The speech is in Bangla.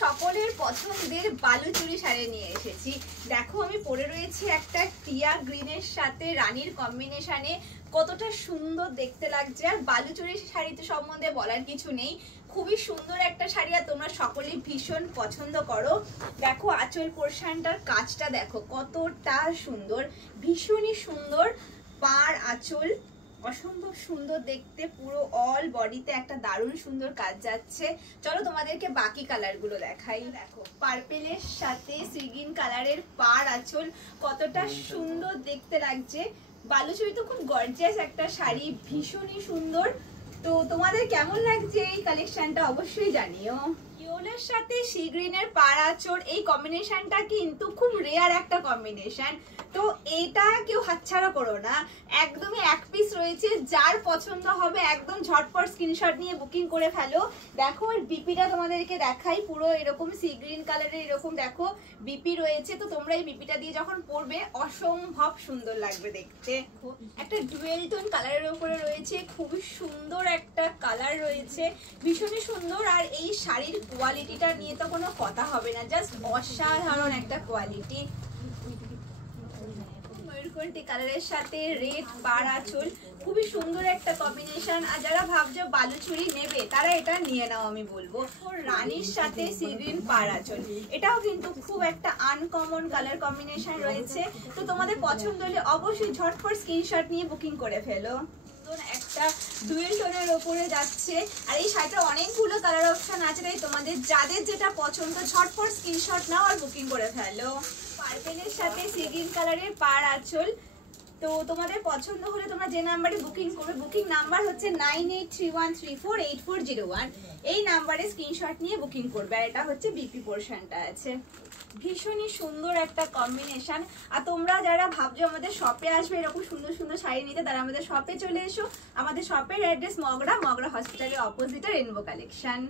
সকলের পছন্দের বালুচুরি শাড়ি নিয়ে এসেছি। দেখো আমি পরে রয়েছি একটা টিয়া গ্রিনের সাথে রানীর কম্বিনেশনে, কতটা সুন্দর দেখতে লাগছে। আর বালুচুরি শাড়িতে সম্বন্ধে বলার কিছু নেই, খুবই সুন্দর একটা শাড়ি আর তোমরা সকলেই ভীষণ পছন্দ করো। দেখো আঁচল পোর্শনটার কাজটা দেখো কতটা সুন্দর, ভীষণই সুন্দর। পাড় আঁচল অসম্ভব সুন্দর দেখতে, পুরো অল বডিতে একটা দারুণ সুন্দর কাজ যাচ্ছে। চলো তোমাদেরকে বাকি কালার গুলো দেখাই। দেখো পার্পেলের সাথে সি গ্রিন কালারের পাড় আঁচল, কতটা সুন্দর দেখতে লাগছে। বালুচুরি তো খুব গর্জিয়াস একটা শাড়ি, ভীষণই সুন্দর। তো তোমাদের কেমন লাগছে এই কালেকশনটা অবশ্যই জানিও। ইয়েলোর সাথে সি গ্রিনের পাড় আঁচল, এই কম্বিনেশনটা কিন্তু খুব রেয়ার একটা কম্বিনেশন, তো এটা কেউ হাতছাড়া করো না। একদমই এক পিস রয়েছে, যার পছন্দ হবে একদম ঝটপট স্ক্রিনশট নিয়ে বুকিং করে ফেলো। দেখো এর বিপিটা তোমাদেরকে দেখাই, পুরো এরকম সি গ্রিন কালারের এরকম দেখো বিপি রয়েছে। তো তোমরা এই বিপিটা দিয়ে যখন পরবে অসম্ভব সুন্দর লাগবে দেখতে। একটা ডুয়েল টোন কালারের উপরে রয়েছে, খুবই সুন্দর একটা কালার রয়েছে, ভীষণই সুন্দর। আর এই শাড়ির কোয়ালিটিটা নিয়ে তো কোনো কথা হবে না, জাস্ট অসাধারণ একটা কোয়ালিটি। ময়ূরকণ্ঠী কালারের সাথে রেড পাড় আঁচল, খুবই সুন্দর একটা কম্বিনেশন। আর যারা ভাবছো বালুচুরি নেবে তারা এটা নিয়ে নাও, আমি বলবো। রানীর সাথে সি গ্রিন পাড় আঁচল, এটাও কিন্তু খুব একটা আনকমন কালার কম্বিনেশন রয়েছে। তো তোমাদের পছন্দ হলে অবশ্যই ঝটপট স্ক্রিনশট নিয়ে বুকিং করে ফেলো। একটা ডুয়েল টোনের ওপরে যাচ্ছে, আর এই শাড়িটার অনেকগুলো কালার অপশন আছে, তাই তোমাদের যাদের যেটা পছন্দ ঝটপট স্ক্রিনশট নাও আর বুকিং করে ফেলো। পার্পেলের সাথে সি গ্রিন কালারের পাড় আঁচল, তো তোমাদের পছন্দ হলে তোমরা যে নাম্বারে বুকিং করবে, বুকিং নাম্বার হচ্ছে 9831348401, এই নাম্বারে স্ক্রিনশট নিয়ে বুকিং করবে। আর এটা হচ্ছে বিপি পোর্শনটা আছে, ভীষণই সুন্দর একটা কম্বিনেশন। আর তোমরা যারা ভাবছো আমাদের শপে আসবে এরকম সুন্দর সুন্দর শাড়ি নিতে, তারা আমাদের শপে চলে এসো। আমাদের শপের অ্যাড্রেস মগরা হসপিটালের অপোজিটে রেনবো কালেকশন।